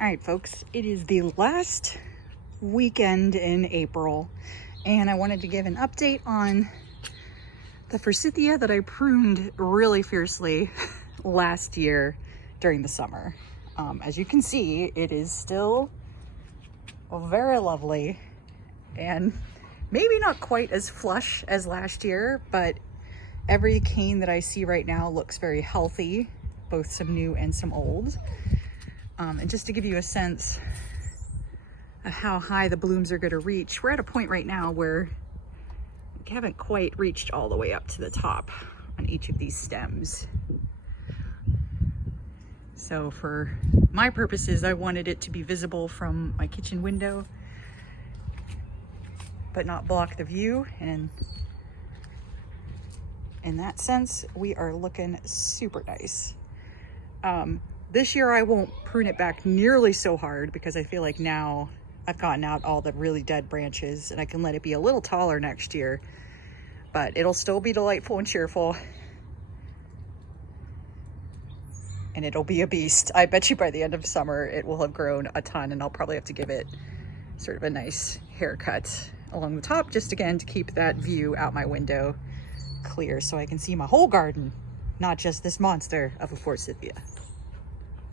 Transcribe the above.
All right, folks, it is the last weekend in April, and I wanted to give an update on the Forsythia that I pruned really fiercely last year during the summer. As you can see, it is still very lovely and maybe not quite as flush as last year, but every cane that I see right now looks very healthy, both some new and some old. And just to give you a sense of how high the blooms are going to reach, we're at a point right now where we haven't quite reached all the way up to the top on each of these stems. So for my purposes, I wanted it to be visible from my kitchen window, but not block the view. And in that sense, we are looking super nice. This year I won't prune it back nearly so hard because I feel like now I've gotten out all the really dead branches and I can let it be a little taller next year, but it'll still be delightful and cheerful. And it'll be a beast. I bet you by the end of summer, it will have grown a ton and I'll probably have to give it sort of a nice haircut along the top, just again, to keep that view out my window clear so I can see my whole garden, not just this monster of a Forsythia.